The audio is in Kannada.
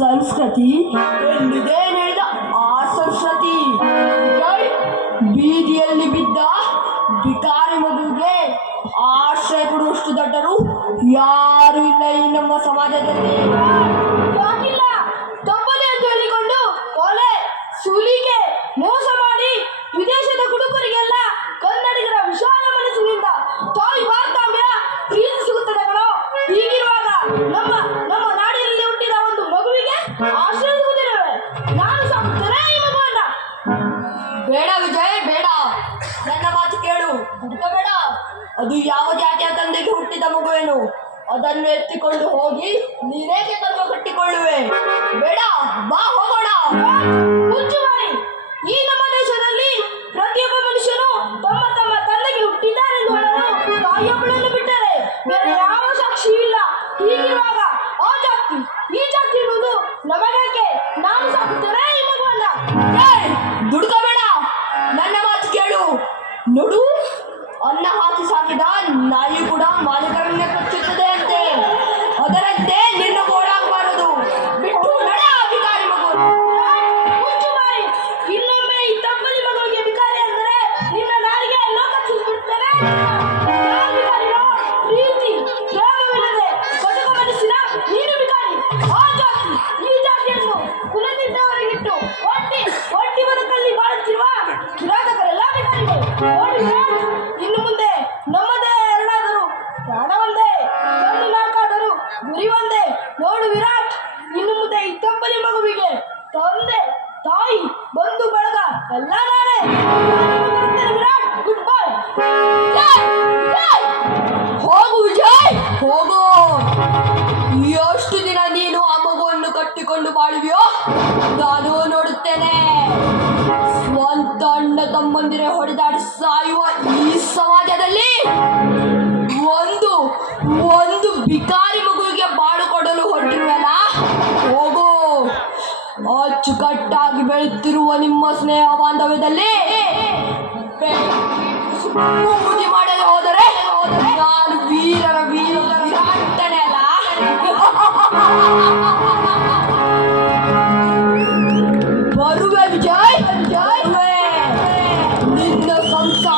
ಸಂಸ್ಕೃತಿ ಎಂದಿದೆ ನಡೆದ ಆ ಸಂಸ್ಕೃತಿ ಬೀದಿಯಲ್ಲಿ ಬಿದ್ದ ಬಿಕಾರಿ ಮಗುವಿಗೆ ಆಶ್ರಯ ಕೊಡುವಷ್ಟು ದೊಡ್ಡರು ಯಾರು ಇಲ್ಲ ಈ ನಮ್ಮ ಸಮಾಜದಲ್ಲಿ. ಯಾಕಿಲ್ಲ? ತಪ್ಪದೆ ಎಂದು ಹೇಳಿಕೊಂಡು ಕೊಲೆ ಸುಲಿಗೆ ಮೋಸ ಮಾಡಿ ವಿದೇಶದ ಕುಡುಕರಿಗೆಲ್ಲ ಕನ್ನಡಿಗರ ವಿಶಾಲ ಮನಸ್ಸಿನಿಂದ ತಾಯಿ ಭಾರತಾಂಬೆಯ ಪ್ರೀತಿ ಸಿಗುತ್ತದೆ ಕಣೋ. ಹೀಗಿರುವಾಗ ನಮ್ಮ ನಮ್ಮ ನಾಡಿನಲ್ಲಿ ಹುಟ್ಟಿದ ಒಂದು ಮಗುವಿಗೆ ಆಶ್ರಯ ಸಿಗುತ್ತಿರುವೆ. ನಾನು ಸಾಕುತ್ತೇನೆ ಈ ಮಗುವನ್ನ. ಬೇಡ ವಿಜಯ್, ಬೇಡ. ನನ್ನ ಮಾತು ಕೇಳು, ಬೇಡ. ಅದು ಯಾವ ಜಾತಿಯ ತಂದೆಗೆ ಹುಟ್ಟಿದ ಮಗುವೇನು? ಅದನ್ನು ಎತ್ತಿಕೊಂಡು ಹೋಗಿ ನೀನೇಕೆ ತನ್ನ ಕಟ್ಟಿಕೊಳ್ಳುವೆ? ಬೇಡ, ಬಾ ಹೋಗೋಣ. ಮುಚ್ಚು ಬಾಯಿ. ಈ ನಮ್ಮ ದೇಶದಲ್ಲಿ ಪ್ರತಿಯೊಬ್ಬ ಮನುಷ್ಯನು ತಮ್ಮ ತಮ್ಮ ತಂದೆಗೆ ಹುಟ್ಟಿದ್ದಾರೆಂದು ಹೇಳಲು ತಾಯಿಯೊಬ್ಬಳನ್ನು ಬಿಟ್ಟರೆ ಬೇರೆ ಯಾವ ಸಾಕ್ಷಿ ಇಲ್ಲ. ಹೀಗಿರುವಾಗ ಆ ಜಾತಿ ಈ ಜಾತಿ ಇರುವುದು ನಮಗೇಕೆ? ನಾನು ಸಾಕುತ್ತೇನೆ ಈ ಮಗುವನ್ನ. ದುಡ್ಕೋಬೇಡ, ನನ್ನ ಮಾತು ಕೇಳು. ನೋಡು, ಅನ್ನ ಹಾಕಿ ಸಾಕಿದ ನಾಯಿ ಕೂಡ ಮಾಲೀಕರನ್ನೇ ಕಚ್ಚುತ್ತದೆ ಅಂತೆ. ಅದರಂತೆ ನಿನ್ನ ಗೋಳಾಗಬಾರದು. ಬಿಟ್ಟು ನಡ ಅಧಿಕಾರಿ ಮಗು. ಮುಚ್ಚು ಬಾಯಿ. ಇನ್ನೊಮ್ಮೆ ಈ ತಪ್ಪಲಿ ಮಗುವಿಗೆ ವಿಕಾರಿ ಅಂದರೆ ನಿನ್ನ ನಾಲಿಗೆ ಲೋಕ ಬಿಡ್ತೇನೆ. ಪ್ರೀತಿ ಪ್ರೇಮವಿಲ್ಲದೆ ಕಟುಕ ಮನಸ್ಸಿನ ನೀನು ವಿಕಾರಿ. ಆ ಜಾತಿ ಈ ಜಾತಿಯನ್ನು ಕುಲದಿಂದವರೆಗಿಟ್ಟು ಒಟ್ಟಿ ಬದುಕಲ್ಲಿ ಬಾಳುತ್ತಿರುವ ಕಿರಾತಕರೆಲ್ಲ ವಿಕಾರಿಗಳು. ನೋಡಿ ವಿರಾಟ್, ಇನ್ನು ಮುಂದೆ ನಮ್ಮದೇ ಎರಡಾದರೂ ಪ್ರಾಣ ಒಂದೇ, ಕಣ್ಣು ನಾಲ್ಕಾದರೂ ಗುರಿ ಒಂದೇ. ನೋಡು ವಿರಾಟ್, ಇನ್ನು ಮುಂದೆ ಈ ತಪ್ಪಲಿ ಮಗುವಿಗೆ ತಂದೆ ತಾಯಿ ಬಂಧು ಬಳಗ ಎಲ್ಲ ನಾನೇ. Virat, good bye. ಹೋಗು ವಿಜಯ್, ಹೋಗು. ಎಷ್ಟು ದಿನ ನೀನು ಆ ಮಗುವನ್ನು ಕಟ್ಟಿಕೊಂಡು ಬಾಳುವಿಯೋ ನಾನು ನೋಡುತ್ತೇನೆ. ಸ್ವಂತ ಅಣ್ಣ ತಮ್ಮಂದಿರೆ ಹೊಡೆದಾಡಿ ಸಾಯುವ ಈ ಸಮಾಜದಲ್ಲಿ ಒಂದು ಒಂದು ಬಿಕಾರಿ ಮಗುವಿಗೆ ಬಾಳು ಕೊಡಲು ಹೊರಟಿರುವಲ್ಲ. ಹೋಗು. ಅಚ್ಚುಕಟ್ಟಾಗಿ ಬೆಳೆಯುತ್ತಿರುವ ನಿಮ್ಮ ಸ್ನೇಹ ಬಾಂಧವ್ಯದಲ್ಲಿ ಬೂದಿ ಮಾಡಲು ಹೋದರೆ ನಾನು ವೀರರ ವಿರಾಟನೇ ಅಲ್ಲ. ಬರುವೆ ವಿಜಯ್, ಬರುವೆ. ನಿನ್ನ ಸಂಸಾರ